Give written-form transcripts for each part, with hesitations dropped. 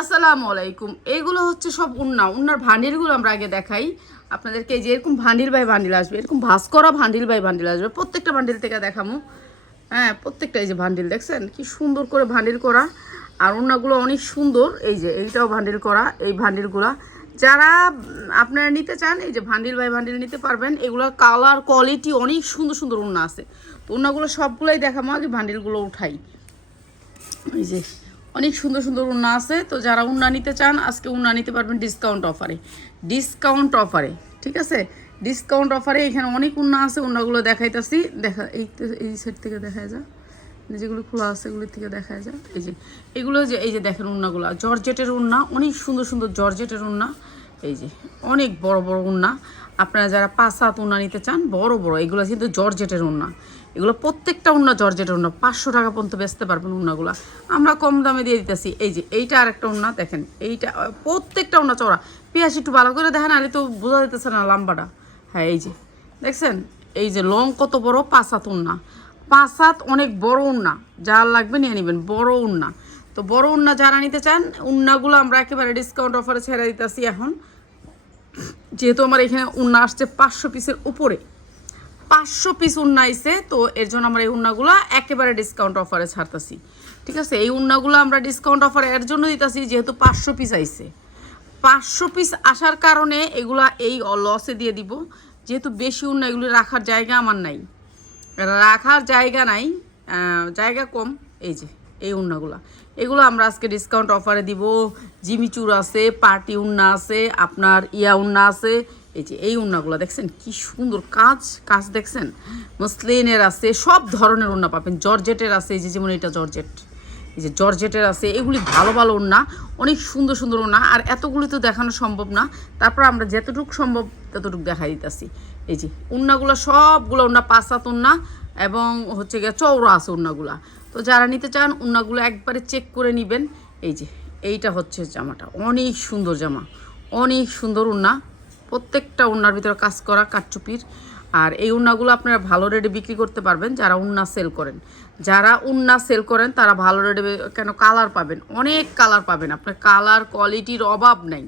আসসালামু আলাইকুম। এইগুলো হচ্ছে সব উন্নার ভান্ডিলগুলো আমরা আগে দেখাই আপনাদেরকে। যে এরকম ভান্ডিল বাই ভান্ডিল আসবে, এরকম ভাঁজ করা ভান্ডিল বাই ভান্ডিল আসবে। প্রত্যেকটা ভান্ডিল থেকে দেখামো। হ্যাঁ, প্রত্যেকটা এই যে ভান্ডিল দেখছেন কি সুন্দর করে ভান্ডিল করা, আর উন্নাগুলো অনেক সুন্দর। এই যে এইটাও ভান্ডিল করা, এই ভান্ডিলগুলা যারা আপনারা নিতে চান এই যে ভান্ডিল বাই ভান্ডিল নিতে পারবেন। এগুলোর কালার কোয়ালিটি অনেক সুন্দর সুন্দর উন্না আছে। তো উন্নাগুলো সবগুলোই দেখামো, আগে ভান্ডিলগুলো উঠাই। এই যে অনেক সুন্দর সুন্দর উন্না আছে। তো যারা উন্না নিতে চান আজকে উন্না নিতে পারবেন ডিসকাউন্ট অফারে। ঠিক আছে, ডিসকাউন্ট অফারে এখানে অনেক উন্না আছে। উন্নাগুলো দেখাইতেছি, এই সেট থেকে দেখা যায়, যেগুলো খোলা আছে এগুলোর থেকে দেখা যায়। এগুলো এই যে দেখেন উন্নাগুলো জর্জেটের উন্না, অনেক সুন্দর সুন্দর জর্জেটের উন্না। এই যে অনেক বড় বড় উন্না। আপনারা যারা 5 হাত উন্না নিতে চান বড় বড়, এগুলো কিন্তু জর্জেটের উন্না। এগুলো প্রত্যেকটা উন্না জর্জেটের উন্না, 500 টাকা পর্যন্ত বেচতে পারবেন উন্নাগুলো। আমরা কম দামে দিয়ে দিতেছি। এই যে এইটা আরেকটা উন্না দেখেন, এইটা প্রত্যেকটা উন্না চড়া। পেঁয়াজ একটু ভালো করে দেখেন, আরে তো বোঝা যেতেছে না লাম্বাটা। হ্যাঁ এই যে দেখছেন, এই যে লং কত বড়, 5 হাত উন্না। 5 হাত অনেক বড় উন্না, যার লাগবে নিয়ে নেবেন বড় উন্না। তো বড় উন্না যারা নিতে চান, উন্নাগুলো আমরা একেবারে ডিসকাউন্ট অফারে ছেড়ে দিতেছি এখন। যেহেতু আমার এখানে উন্না আসছে 500 পিসের উপরে, 500 পিস উন্না আইছে, তো এর জন্য আমরা এই উন্নাগুলো একেবারে ডিসকাউন্ট অফারে ছাড়তেছি। ঠিক আছে, এই উন্নাগুলো আমরা ডিসকাউন্ট অফারে এর জন্য দিতেছি যেহেতু 500 পিস আইছে। 500 পিস আসার কারণে এগুলা এই লসে দিয়ে দিব। যেহেতু বেশি উন্না, এগুলো রাখার জায়গা আমার নাই, জায়গা কম। এই যে এই উন্নাগুলা, এগুলো আমরা আজকে ডিসকাউন্ট অফারে দিব। জিমিচুর আছে, পার্টি উন্না আছে, আপনার উন্না আছে। এই যে এই উন্নাগুলো দেখছেন কি সুন্দর কাজ দেখছেন। মসলিনের আছে, সব ধরনের উন্না পাবেন। জর্জেটের আছে, এই যে যেমন এটা জর্জেট, এই যে জর্জেটের আছে। এগুলি ভালো ভালো উন্না, অনেক সুন্দর সুন্দর উন্না। আর এতগুলি তো দেখানো সম্ভব না, তারপর আমরা যতটুকু সম্ভব ততটুকু দেখাই দিতেছি। এই যে উন্নাগুলো সবগুলো উন্না 5 হাত উন্না, এবং হচ্ছে গিয়ে চওড়া আছে উন্নাগুলা। তো যারা নিতে চান উন্নাগুলো একবারে চেক করে নেবেন। এই যে এইটা হচ্ছে জামাটা, অনেক সুন্দর জামা, অনেক সুন্দর উন্না। প্রত্যেকটা উন্নার ভিতরে কাজ করা কাঠচুপির। আর এই উন্নাগুলো আপনারা ভালো রেটে বিক্রি করতে পারবেন যারা উন্না সেল করেন। তারা ভালো রেটে, কেন কালার পাবেন, অনেক কালার পাবেন, আপনার কালার কোয়ালিটির অভাব নাই।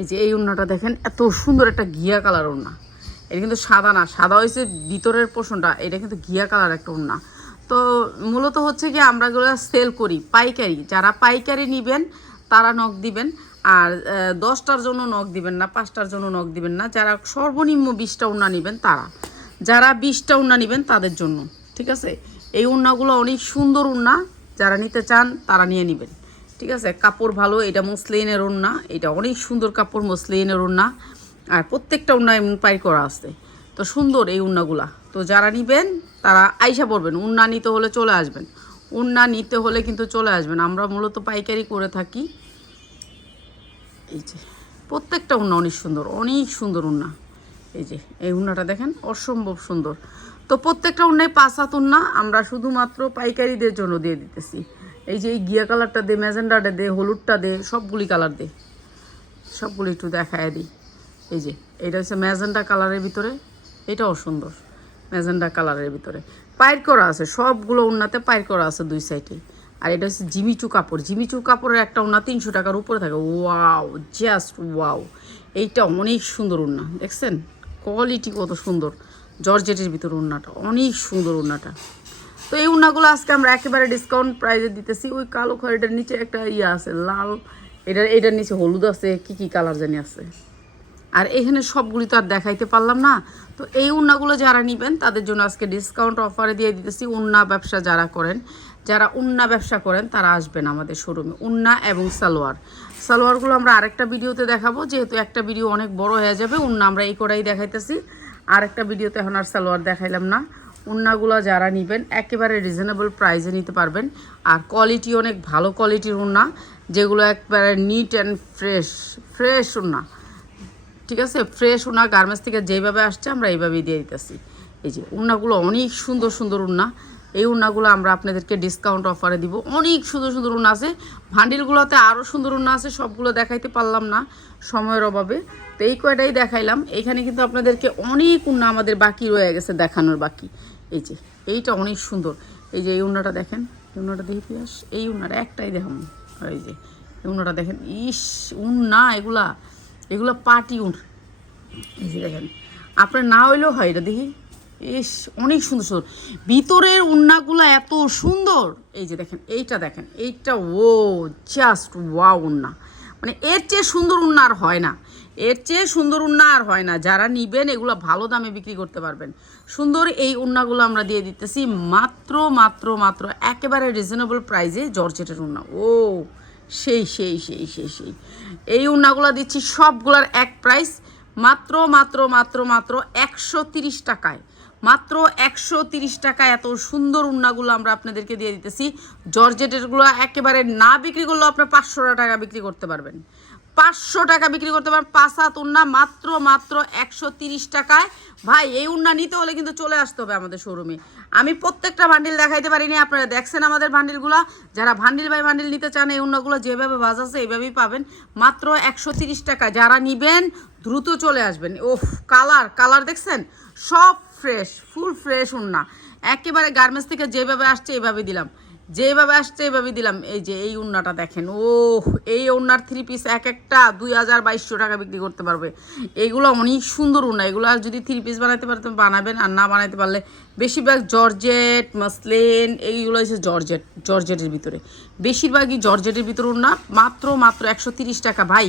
এই যে এই উন্নাটা দেখেন, এত সুন্দর একটা ঘিয়া কালার উন্না। এটা কিন্তু সাদা না, সাদা হয়েছে ভিতরের পোর্শনটা, এটা কিন্তু ঘিয়া কালার একটা উন্না। তো মূলত হচ্ছে কি আমরা এগুলো সেল করি পাইকারি। যারা পাইকারি নেবেন তারা নক দিবেন, আর 10টার জন্য নক দিবেন না, 5টার জন্য নক দিবেন না। যারা সর্বনিম্ন 20টা উন্না নেবেন তারা, যারা 20টা উন্না নেবেন তাদের জন্য। ঠিক আছে, এই উন্নাগুলো অনেক সুন্দর উন্না, যারা নিতে চান তারা নিয়ে নেবেন। ঠিক আছে, কাপড় ভালো, এটা মসলিনের উন্না, এটা অনেক সুন্দর কাপড়, মসলিনের উন্না। আর প্রত্যেকটা উন্না এমন পাই করা আছে। তো সুন্দর এই উন্নাগুলা। তো যারা নেবেন তারা আইসা পড়বেন, উন্না নিতে হলে চলে আসবেন। কিন্তু চলে আসবেন। আমরা মূলত পাইকারি করে থাকি। এই যে প্রত্যেকটা উন্না অনেক সুন্দর উন্না। এই যে এই উন্নাটা দেখেন, অসম্ভব সুন্দর। তো প্রত্যেকটা উন্নায় 5 হাত উন্না আমরা শুধুমাত্র পাইকারিদের জন্য দিয়ে দিতেছি। এই যে এই ঘিয়া কালারটা দে, ম্যাজেন্ডাটা দে, হলুদটা দে, সবগুলি কালার দে, সবগুলি একটু দেখায় দিই। এই যে এটা হচ্ছে ম্যাজেন্ডা কালারের ভিতরে, এটাও সুন্দর ম্যাজেন্ডা কালারের ভিতরে। পাইর করা আছে, সবগুলো উন্নাতে পাইর করা আছে 2 সাইডে। আর এটা হচ্ছে জিমিচু কাপড়ের একটা উন্না 300 টাকার উপরে থাকে। ওয়াও, জাস্ট ওয়াও, এইটা অনেক সুন্দর উন্না দেখছেন, কোয়ালিটি কত সুন্দর। জর্জেটের ভিতরে উন্নাটা অনেক সুন্দর উন্নাটা। তো এই উন্নাগুলো আজকে আমরা একেবারে ডিসকাউন্ট প্রাইসে দিতেছি। ওই কালো খয়েরটার নিচে একটা আছে লাল, এটার নিচে হলুদ আছে, কি কালার জানি আছে। আর এখানে সবগুলি তো আর দেখাইতে পারলাম না। তো এই উন্নাগুলো যারা নেবেন তাদের জন্য আজকে ডিসকাউন্ট অফারে দিয়ে দিতেছি। উন্না ব্যবসা করেন তারা আসবেন আমাদের শোরুমে। উন্না এবং সালোয়ারগুলো আমরা আরেকটা ভিডিওতে দেখাবো, যেহেতু একটা ভিডিও অনেক বড় হয়ে যাবে। উন্না আমরা এই করেই দেখাইতেছি, আরেকটা ভিডিওতে এখন আর সালোয়ার দেখাইলাম না। উন্নাগুলো যারা নেবেন একেবারে রিজনেবল প্রাইসে নিতে পারবেন। আর কোয়ালিটি অনেক ভালো কোয়ালিটির উন্না, যেগুলো একবারে নিট অ্যান্ড ফ্রেশ উন্না। ঠিক আছে, ফ্রেশ উন্না গার্মেন্টস থেকে যেভাবে আসছে আমরা এইভাবেই দিয়ে দিতেছি। এই যে উন্নাগুলো অনেক সুন্দর উন্না। এই উন্নাগুলো আমরা আপনাদেরকে ডিসকাউন্ট অফারে দিব। অনেক সুন্দর উন্না আছে, ভান্ডিলগুলোতে আরও সুন্দর উন্না আছে, সবগুলো দেখাইতে পারলাম না সময়ের অভাবে। তো এই কয়টাই দেখাইলাম। এখানে কিন্তু আপনাদেরকে অনেক উন্না আমাদের বাকি রয়ে গেছে দেখানোর বাকি। এই যে এইটা অনেক সুন্দর। এই যে এই উন্নাটা দেখেন, উন্নাটা দেখে পিয়াস, এই উন্নাটা একটাই দেখাবো, এই যে উন্নাটা দেখেন, ইস উন্না এগুলা, এগুলো পাটি উন। এই যে দেখেন, আপনার না হইলেও হয় এটা দেখি, ইস অনেক সুন্দর সুন্দর ভিতরের উন্নাগুলো, এত সুন্দর। এই যে দেখেন এইটা, দেখেন এইটা, ও জাস্ট ওয়াও উন্না, মানে এর চেয়ে সুন্দর উন্না আর হয় না, এর চেয়ে সুন্দর উন্না আর হয় না। যারা নিবেন এগুলো ভালো দামে বিক্রি করতে পারবেন। সুন্দর এই উন্নাগুলো আমরা দিয়ে দিতেছি মাত্র মাত্র মাত্র একেবারে রিজনেবল প্রাইসে, জর্জেটের উন্না। ও সেই সেই সেই সেই সেই এই উন্নাগুলো দিচ্ছি সবগুলার এক প্রাইস, মাত্র মাত্র মাত্র মাত্র 130 টাকায়, মাত্র 130 টাকায় এত সুন্দর উন্নাগুলো আমরা আপনাদেরকে দিয়ে দিতেছি। জর্জেটেরগুলো একেবারে না বিক্রি করলেও আপনার 500 টাকা বিক্রি করতে পারবেন, 500 টাকা বিক্রি করতে পারবেন। 5 হাত উন্না মাত্র মাত্র 130 টাকায়। ভাই এই উন্না নিতে হলে কিন্তু চলে আসতে হবে আমাদের শোরুমে। আমি প্রত্যেকটা বান্ডিল দেখাইতে পারিনি, আপনারা দেখছেন আমাদের বান্ডিলগুলো। যারা বান্ডিল বাই বান্ডিল নিতে চান এই উন্নাগুলো যেভাবে বাজাচ্ছে এইভাবেই পাবেন, মাত্র 130 টাকা। যারা নিবেন দ্রুত চলে আসবেন। ওফ কালার, কালার দেখছেন, সব ফ্রেশ, ফুল ফ্রেশ উন্না, একেবারে গার্মেন্টস থেকে যেভাবে আসছে এইভাবে দিলাম, যেভাবে আসছে এইভাবে দিলাম। এই যে এই উন্নাটা দেখেন, ও এই উন্নার 3 পিস এক একটা 2200 টাকা বিক্রি করতে পারবে। এইগুলো অনেক সুন্দর উন্না, এগুলো যদি 3 পিস বানাতে পারতে বানাবেন, আর না বানাতে পারলে বেশিরভাগ জর্জেট মাসলিন এইগুলো হচ্ছে জর্জেট, জর্জেটের ভিতরে বেশিরভাগই জর্জেটের ভিতরে উন্না। মাত্র মাত্র 130 টাকা। ভাই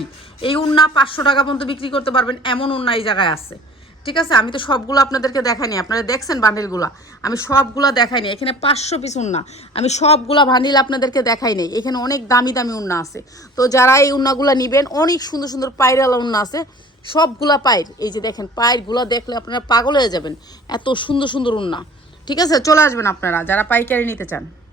এই উন্না 500 টাকা পর্যন্ত বিক্রি করতে পারবেন, এমন উন্না এই জায়গায় আছে। ঠিক আছে, আমি তো সবগুলো আপনাদেরকে দেখাইনি, আপনারা দেখছেন বান্ডিলগুলো, আমি সবগুলো দেখাইনি। এখানে 500 পিস উন্না, আমি সবগুলা বান্ডিল আপনাদেরকে দেখাই নেই। এখানে অনেক দামি দামি উন্না আছে। তো যারা এই উন্নাগুলো নেবেন, অনেক সুন্দর সুন্দর পায়রালা উন্না আছে, সবগুলা পায়ের। এই যে দেখেন পায়েরগুলো দেখলে আপনারা পাগল হয়ে যাবেন, এত সুন্দর সুন্দর উন্না। ঠিক আছে, চলে আসবেন আপনারা যারা পাইকারি নিতে চান।